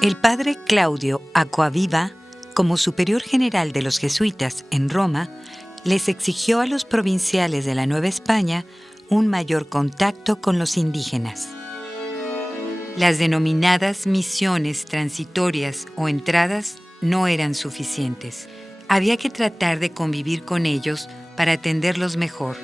El padre Claudio Acquaviva, como superior general de los jesuitas en Roma, les exigió a los provinciales de la Nueva España un mayor contacto con los indígenas. Las denominadas misiones transitorias o entradas no eran suficientes. Había que tratar de convivir con ellos para atenderlos mejor.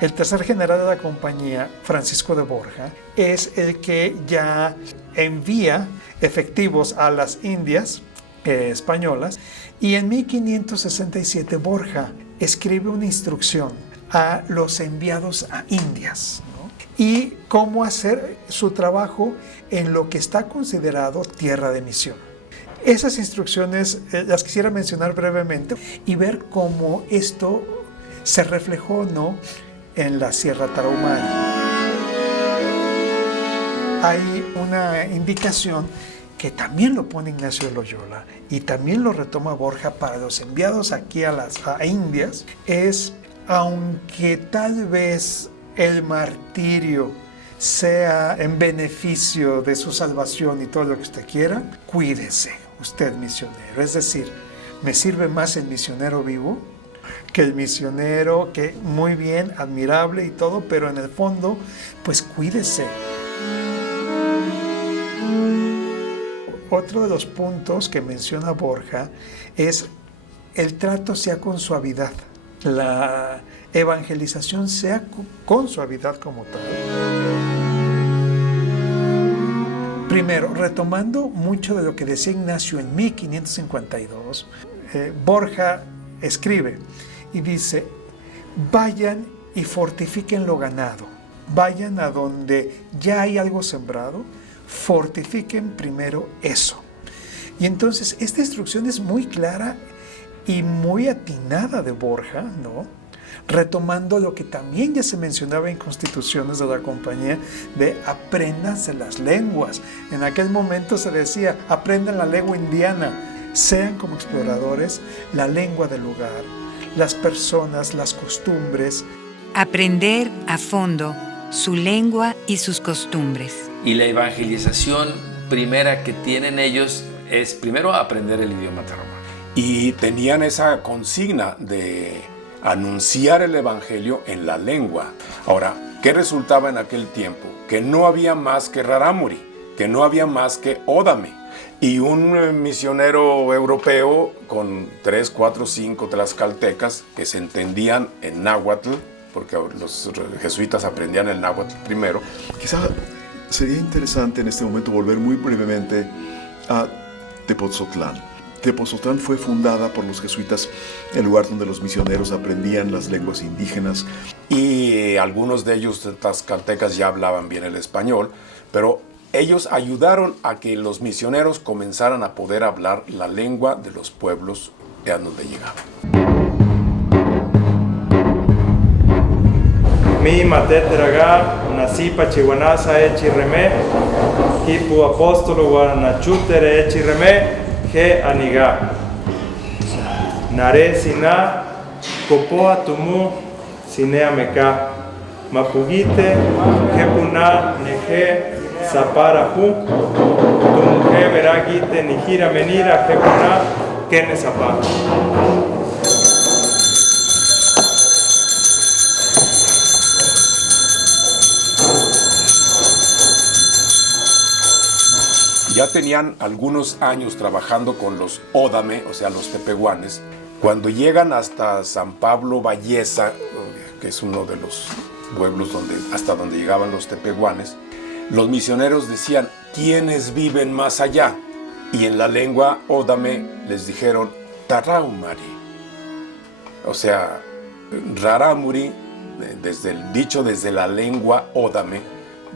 El tercer general de la compañía, Francisco de Borja, es el que ya envía efectivos a las Indias españolas, y en 1567 Borja escribe una instrucción a los enviados a Indias, ¿no? Y cómo hacer su trabajo en lo que está considerado tierra de misión. Esas instrucciones las quisiera mencionar brevemente y ver cómo esto se reflejó, ¿no?, en la Sierra Tarahumara. Hay una indicación que también lo pone Ignacio de Loyola y también lo retoma Borja para los enviados aquí a Indias, es: aunque tal vez el martirio sea en beneficio de su salvación y todo lo que usted quiera, cuídese usted, misionero. Es decir, me sirve más el misionero vivo que el misionero, que muy bien, admirable y todo, pero en el fondo, pues cuídese. Otro de los puntos que menciona Borja es el trato sea con suavidad, la evangelización sea con suavidad como tal. Primero, retomando mucho de lo que decía Ignacio en 1552, Borja escribe y dice: vayan y fortifiquen lo ganado, vayan a donde ya hay algo sembrado, fortifiquen primero eso. Y entonces esta instrucción es muy clara y muy atinada de Borja, ¿no?, retomando lo que también ya se mencionaba en Constituciones de la Compañía, de apréndanse las lenguas. En aquel momento se decía: aprendan la lengua indiana, sean como exploradores la lengua del lugar, las personas, las costumbres. Aprender a fondo su lengua y sus costumbres. Y la evangelización primera que tienen ellos es primero aprender el idioma tarahumara. Y tenían esa consigna de anunciar el evangelio en la lengua. Ahora, ¿qué resultaba en aquel tiempo? Que no había más que rarámuri, que no había más que ódame. Y un misionero europeo con 3, 4, 5 tlaxcaltecas que se entendían en náhuatl, porque los jesuitas aprendían el náhuatl primero. Quizá sería interesante en este momento volver muy brevemente a Tepoztlán. Tepoztlán fue fundada por los jesuitas, el lugar donde los misioneros aprendían las lenguas indígenas. Y algunos de ellos tlaxcaltecas ya hablaban bien el español, pero ellos ayudaron a que los misioneros comenzaran a poder hablar la lengua de los pueblos a donde llegaban. Mi mateteraga nasipa chihuanasa echirreme, hipu apóstolo guanachutere echirreme, he aniga. Nare sina, copoa tumu, sinea meca. Mapugite, hepuna, neje, zaparahu, tumje veragite, nijira menira, hepuna, kene zapa. Ya tenían algunos años trabajando con los ódame, o sea, los tepehuanes. Cuando llegan hasta San Pablo Valleza, que es uno de los pueblos hasta donde llegaban los tepehuanes, los misioneros decían: ¿quiénes viven más allá? Y en la lengua ódame les dijeron Tarahumari. O sea, rarámuri, desde la lengua ódame,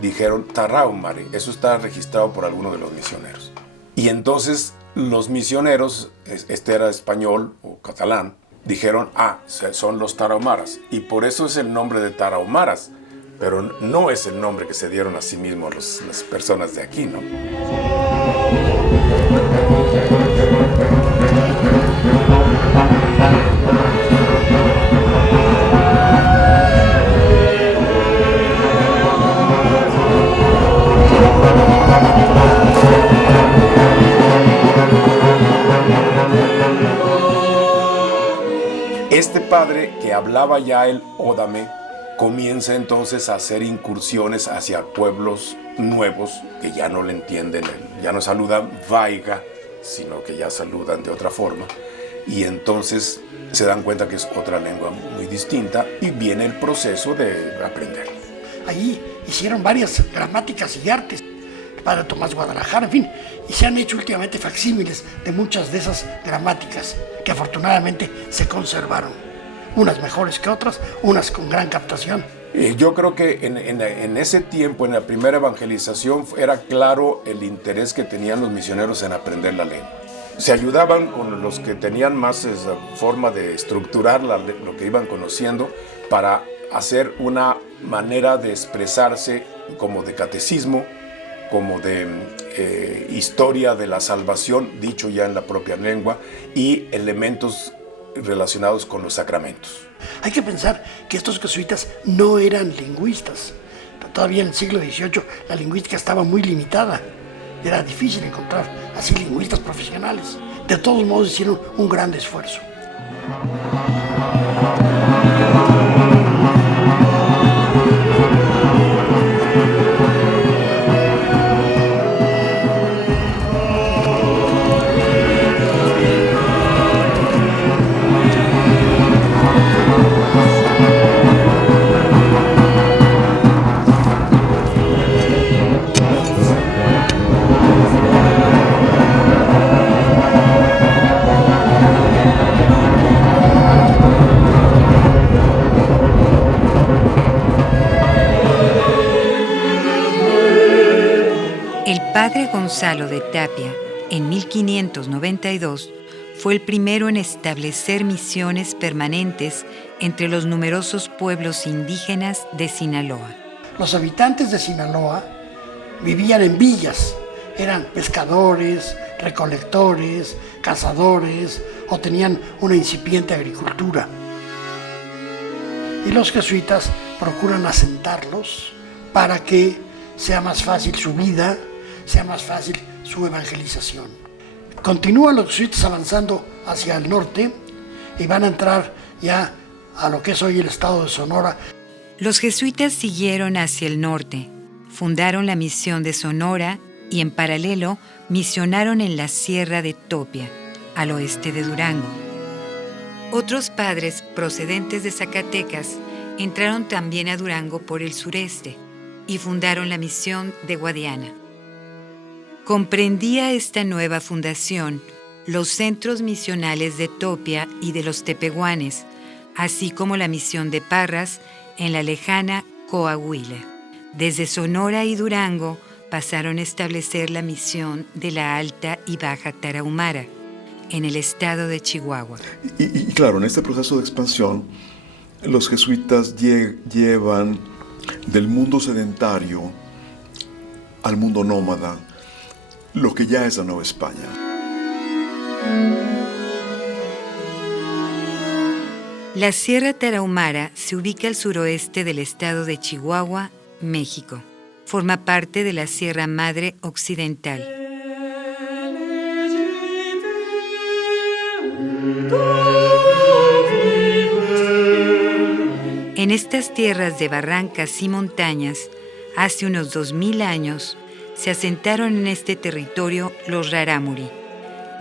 dijeron Tarahumari. Eso está registrado por alguno de los misioneros. Y entonces los misioneros, este era español o catalán, dijeron: son los tarahumaras. Y por eso es el nombre de tarahumaras, pero no es el nombre que se dieron a sí mismos las personas de aquí, ¿no? hablaba ya el ódame, comienza entonces a hacer incursiones hacia pueblos nuevos que ya no le entienden, ya no saludan vaiga, sino que ya saludan de otra forma. Y entonces se dan cuenta que es otra lengua muy distinta y viene el proceso de aprender. Allí hicieron varias gramáticas y artes, Padre Tomás Guadalajara, en fin, y se han hecho últimamente facsímiles de muchas de esas gramáticas que afortunadamente se conservaron. Unas mejores que otras, unas con gran captación. Yo creo que en ese tiempo, en la primera evangelización, era claro el interés que tenían los misioneros en aprender la lengua. Se ayudaban con los que tenían más esa forma de estructurar lo que iban conociendo para hacer una manera de expresarse como de catecismo, como de historia de la salvación, dicho ya en la propia lengua, y elementos relacionados con los sacramentos. Hay que pensar que estos jesuitas no eran lingüistas. Todavía en el siglo XVIII la lingüística estaba muy limitada. Era difícil encontrar así lingüistas profesionales. De todos modos hicieron un gran esfuerzo. Padre Gonzalo de Tapia, en 1592, fue el primero en establecer misiones permanentes entre los numerosos pueblos indígenas de Sinaloa. Los habitantes de Sinaloa vivían en villas, eran pescadores, recolectores, cazadores o tenían una incipiente agricultura. Y los jesuitas procuran asentarlos para que sea más fácil su vida, sea más fácil su evangelización. Continúan los jesuitas avanzando hacia el norte y van a entrar ya a lo que es hoy el estado de Sonora. Los jesuitas siguieron hacia el norte, fundaron la misión de Sonora y en paralelo misionaron en la Sierra de Topia, al oeste de Durango. Otros padres procedentes de Zacatecas entraron también a Durango por el sureste y fundaron la misión de Guadiana. Comprendía esta nueva fundación los centros misionales de Topia y de los Tepehuanes, así como la misión de Parras en la lejana Coahuila. Desde Sonora y Durango pasaron a establecer la misión de la Alta y Baja Tarahumara, en el estado de Chihuahua. Y claro, en este proceso de expansión, los jesuitas llevan del mundo sedentario al mundo nómada, lo que ya es la Nueva España. La Sierra Tarahumara se ubica al suroeste del estado de Chihuahua, México. Forma parte de la Sierra Madre Occidental. En estas tierras de barrancas y montañas, hace unos 2000 años, se asentaron en este territorio los rarámuri,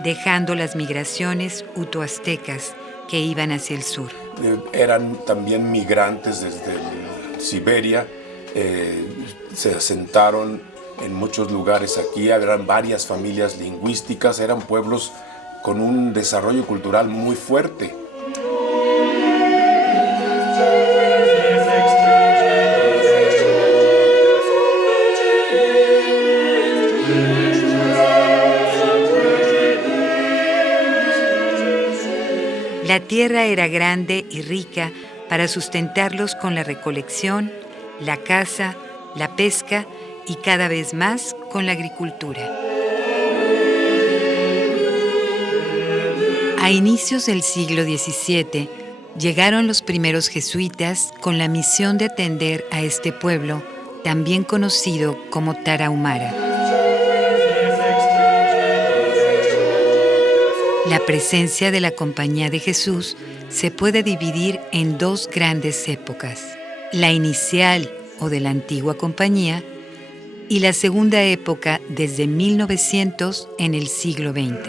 dejando las migraciones utoaztecas que iban hacia el sur. Eran también migrantes desde Siberia, se asentaron en muchos lugares aquí, eran varias familias lingüísticas, eran pueblos con un desarrollo cultural muy fuerte. La tierra era grande y rica para sustentarlos con la recolección, la caza, la pesca y cada vez más con la agricultura. A inicios del siglo XVII llegaron los primeros jesuitas con la misión de atender a este pueblo, también conocido como Tarahumara. La presencia de la Compañía de Jesús se puede dividir en dos grandes épocas, la inicial o de la antigua compañía y la segunda época desde 1900 en el siglo XX.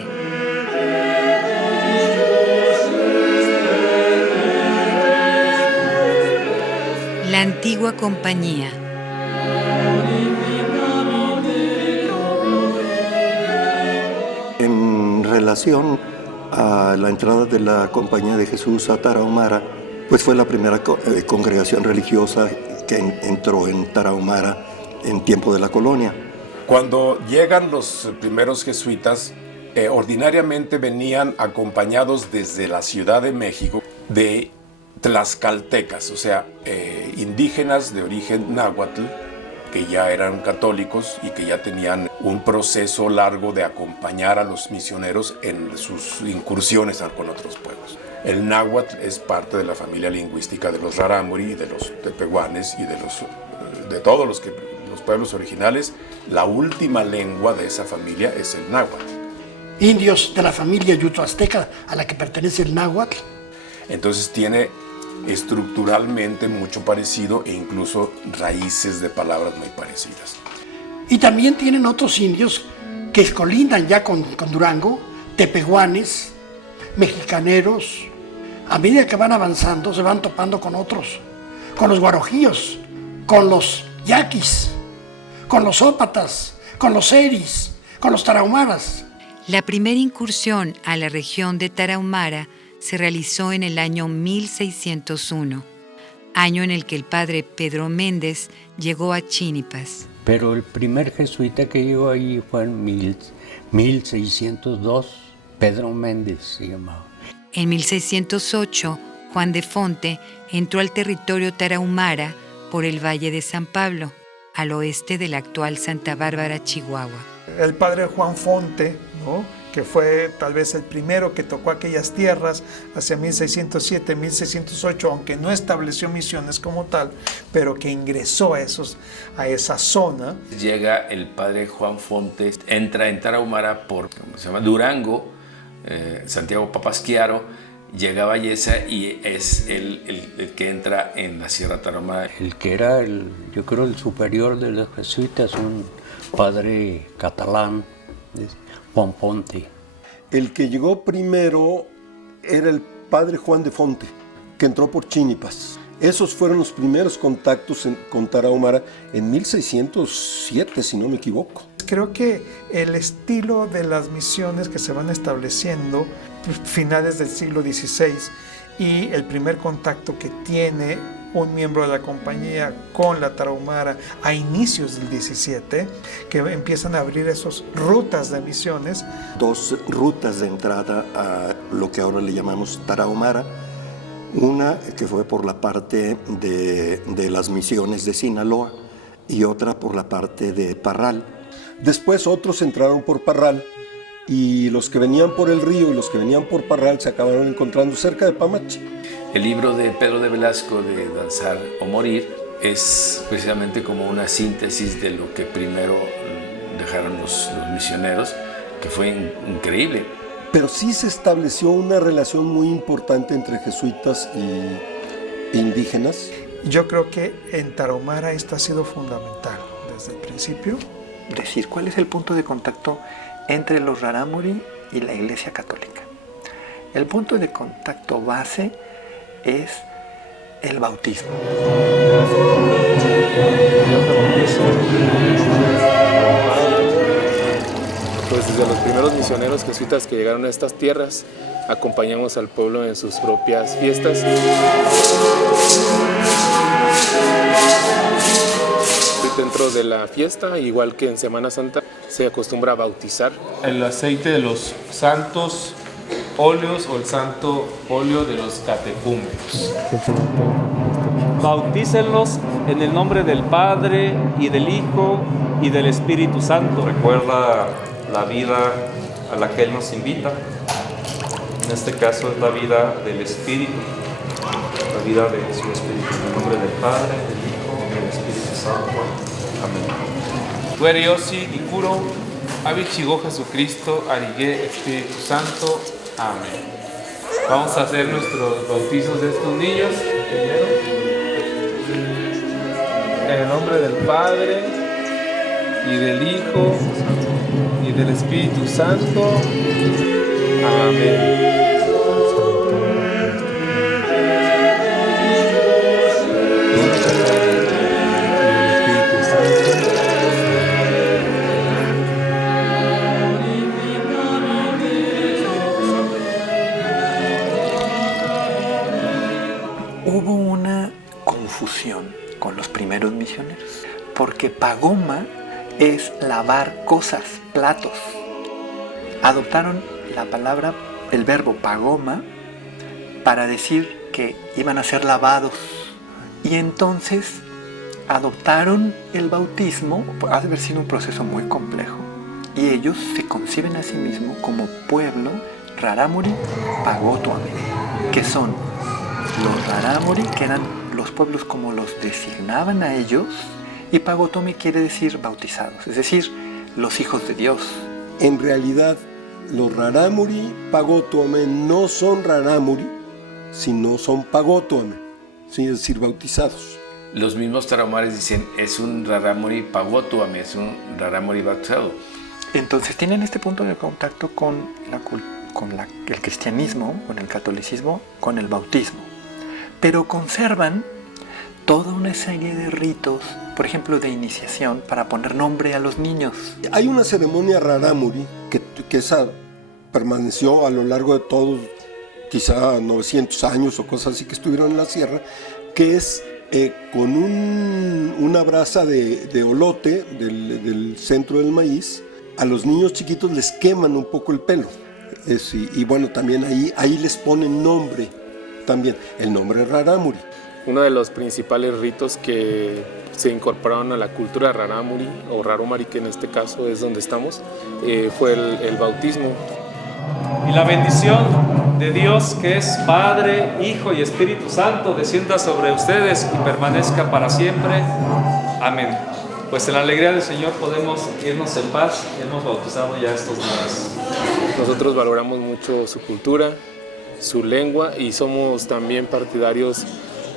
La antigua compañía. En relación a la entrada de la Compañía de Jesús a Tarahumara, pues fue la primera congregación religiosa que entró en Tarahumara en tiempo de la colonia. Cuando llegan los primeros jesuitas, ordinariamente venían acompañados desde la Ciudad de México de tlaxcaltecas, o sea, indígenas de origen náhuatl, que ya eran católicos y que ya tenían un proceso largo de acompañar a los misioneros en sus incursiones con otros pueblos. El náhuatl es parte de la familia lingüística de los rarámuri, de los tepehuanes y de todos los pueblos originales. La última lengua de esa familia es el náhuatl. Indios de la familia yuto-azteca a la que pertenece el náhuatl. Entonces tiene estructuralmente mucho parecido e incluso raíces de palabras muy parecidas. Y también tienen otros indios que colindan ya con Durango, tepehuanes, mexicaneros. A medida que van avanzando se van topando con otros, con los guarojíos, con los yaquis, con los ópatas, con los seris, con los tarahumaras. La primera incursión a la región de Tarahumara se realizó en el año 1601, año en el que el padre Pedro Méndez llegó a Chínipas. Pero el primer jesuita que llegó ahí fue en 1602, Pedro Méndez se llamaba. En 1608, Juan de Fonte entró al territorio tarahumara por el Valle de San Pablo, al oeste de la actual Santa Bárbara, Chihuahua. El padre Juan Fonte, ¿no?, que fue tal vez el primero que tocó aquellas tierras hacia 1607, 1608, aunque no estableció misiones como tal, pero que ingresó a esa zona. Llega el padre Juan Fonte, entra en Tarahumara por Durango, Santiago Papasquiaro, llega a Valleza y es el que entra en la Sierra Tarahumara. El que era, yo creo, el superior de los jesuitas, un padre catalán, Juan Fonte. El que llegó primero era el padre Juan de Fonte, que entró por Chínipas. Esos fueron los primeros contactos con Tarahumara en 1607, si no me equivoco. Creo que el estilo de las misiones que se van estableciendo finales del siglo XVI y el primer contacto que tiene un miembro de la compañía con la Tarahumara a inicios del 17, que empiezan a abrir esas rutas de misiones. Dos rutas de entrada a lo que ahora le llamamos Tarahumara. Una que fue por la parte de las misiones de Sinaloa y otra por la parte de Parral. Después otros entraron por Parral y los que venían por el río y los que venían por Parral se acabaron encontrando cerca de Pamachi. El libro de Pedro de Velasco de Danzar o Morir es precisamente como una síntesis de lo que primero dejaron los misioneros, que fue increíble. Pero sí se estableció una relación muy importante entre jesuitas e indígenas. Yo creo que en Tarahumara esto ha sido fundamental desde el principio. Decir cuál es el punto de contacto entre los rarámuri y la Iglesia Católica. El punto de contacto base es el bautismo. Pues desde los primeros misioneros jesuitas que llegaron a estas tierras, acompañamos al pueblo en sus propias fiestas. Dentro de la fiesta, igual que en Semana Santa, se acostumbra a bautizar. El aceite de los santos óleos o el santo óleo de los catecúmenos. Bautícenlos en el nombre del Padre y del Hijo y del Espíritu Santo. Recuerda la vida a la que Él nos invita. En este caso es la vida del Espíritu, la vida de su Espíritu. En el nombre del Padre, del Hijo y del Espíritu Santo. Amén. Tuere Yosi, Nikuro, Abichigo Jesucristo, Arigue Espíritu Santo. Amén. Vamos a hacer nuestros bautizos de estos niños. En el nombre del Padre, y del Hijo, y del Espíritu Santo. Amén. Hubo una confusión con los primeros misioneros, porque pagoma es lavar cosas, platos. Adoptaron la palabra, el verbo pagoma, para decir que iban a ser lavados. Y entonces adoptaron el bautismo, ha de haber sido un proceso muy complejo, y ellos se conciben a sí mismos como pueblo Rarámuri Pagotuame, que son los Rarámuri, que eran los pueblos como los designaban a ellos, y Pagotuame quiere decir bautizados, es decir, los hijos de Dios. En realidad, los Rarámuri Pagotuame no son Rarámuri, sino son Pagotuame, es decir, bautizados. Los mismos tarahumares dicen, es un Rarámuri Pagotuame, es un Rarámuri bautizado. Entonces tienen este punto de contacto con el cristianismo, con el catolicismo, con el bautismo, pero conservan toda una serie de ritos, por ejemplo, de iniciación para poner nombre a los niños. Hay una ceremonia Rarámuri que esa permaneció a lo largo de todos, quizá 900 años o cosas así que estuvieron en la sierra, que es con una brasa de olote del centro del maíz. A los niños chiquitos les queman un poco el pelo. Y bueno, también ahí les ponen nombre, también el nombre Rarámuri. Uno de los principales ritos que se incorporaron a la cultura Rarámuri o Rarámuri, que en este caso es donde estamos, fue el bautismo. Y la bendición de Dios, que es Padre, Hijo y Espíritu Santo, descienda sobre ustedes y permanezca para siempre. Amén. Pues en la alegría del Señor podemos irnos en paz. Hemos bautizado ya estos niños. Nosotros valoramos mucho su cultura, su lengua, y somos también partidarios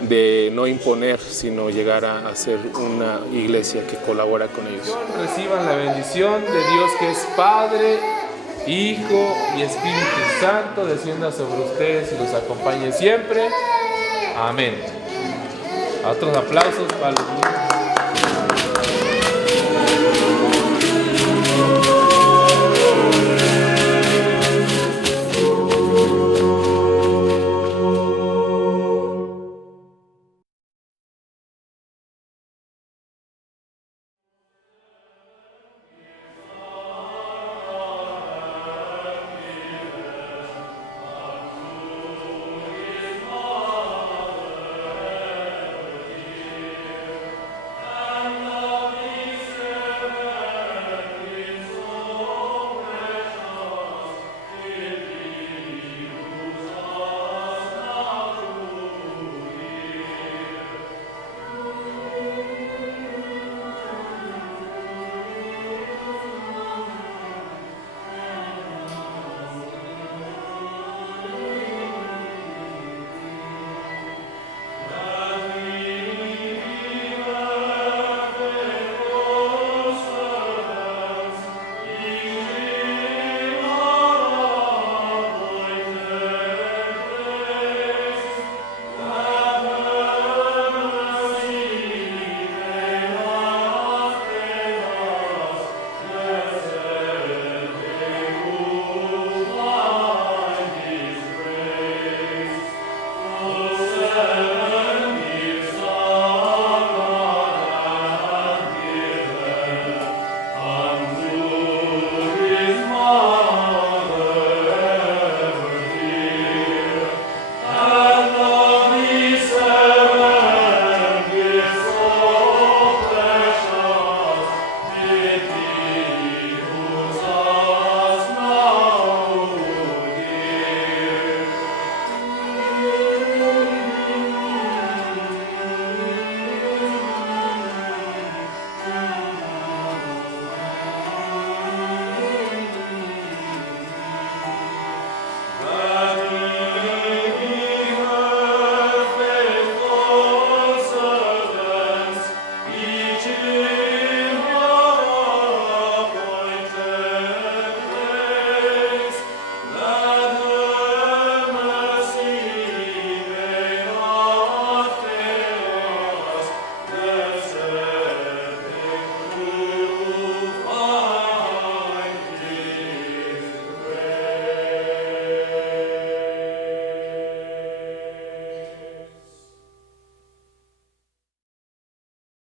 de no imponer, sino llegar a ser una iglesia que colabora con ellos. Reciban la bendición de Dios, que es Padre, Hijo y Espíritu Santo, descienda sobre ustedes y los acompañe siempre. Amén. Otros aplausos para los niños.